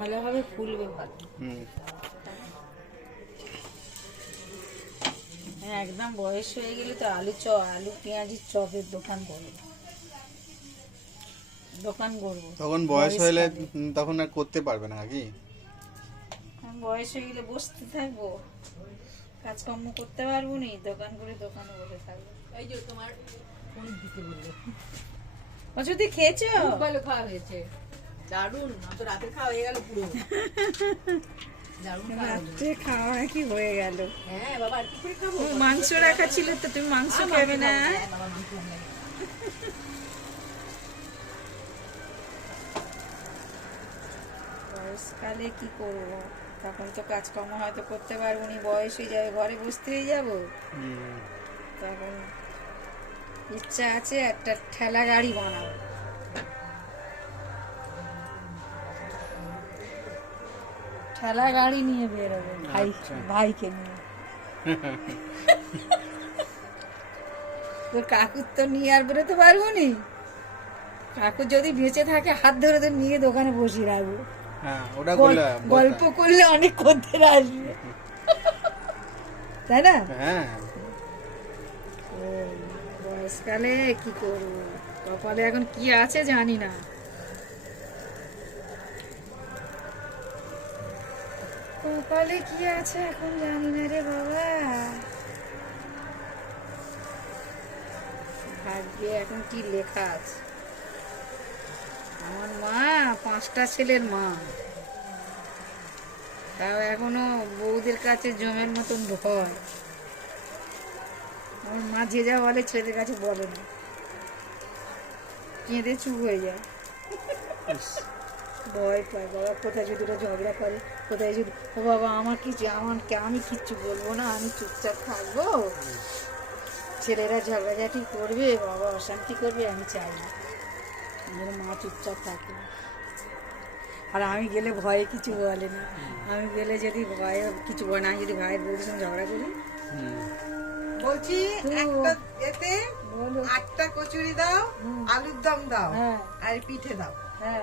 ভালোভাবে ফুলবে ভালো। হ্যাঁ, একদম বয়স হয়ে গেলে তো আলু পেঁয়াজির চপের দোকান করবো। তখন বয়স হলে তখন আর করতে পারবে না নাকি? বয়স হয়ে গেলে বসতে থাকবো, কাজকর্ম করতে পারবো নি, দোকান করে দোকানে বসে থাকবো। এই যে তোমার ফোন দিতে বললো। ও যদি খেয়েছো? ভালো খাওয়া হয়েছে, দারুণ। তো রাতে খাওয়া হয়ে গেল পুরো। রাত্রে খাওয়া কি হয়ে গেল? হ্যাঁ বাবা, আর কি করে খাবো? মাংস রাখা ছিল তো, তুমি মাংস খাবে না? বাবা মাংস নেই। বয়সকালে কি করবো, তখন তো কাজকর্ম হয়তো করতে পারবো নি, বয়স হয়ে যাবে, ঘরে বসতে হয়ে যাবো। তখন ইচ্ছা আছে একটা ঠেলা গাড়ি বানাবো। ঠেলা গাড়ি নিয়ে বেরোবো ভাইকে নিয়ে। তোর কাকুর তো নিয়ে আর বেরোতে পারবো নি। কাকু যদি বেঁচে থাকে হাত ধরে তো নিয়ে দোকানে বসিয়ে রাখবো। গল্প করলে অনেক খদ্দের আসবে, তাই না? বয়সকালে কি করবো, কপালে এখন কি আছে জানি না। কপালে কি আছে এখন জানি না রে বাবা। ভাগ্যে এখন কি লেখা আছে। আমার মা 5টা ছেলের মা, তাও এখনো বউদের কাছে জমের মতন ভয়। আমার মা যে যা বলে ছেলেদের কাছে বলে না, কেঁদে চুপ হয়ে যায়। ভয় পায় বাবা, কোথায় যদি ওরা ঝগড়া করে, কোথায় যদি ও বাবা আমি কিচ্ছু বলবো না, আমি চুপচাপ থাকবো, ছেলেরা ঝগড়াঝাটি করবে, বাবা অশান্তি করবে, আমি চাই না। আমার মা চুপচাপ থাকে, আর আমি গেলে ভয়ে কিছু বলে না। আমি গেলে যদি ভয়ে কিছু বলে না, আমি যদি ভাইয়ের বউদের সঙ্গে ঝগড়া করি, বলছি এতে 8টা কচুরি দাও, আলুর দম দাও, আর পিঠে দাও। হ্যাঁ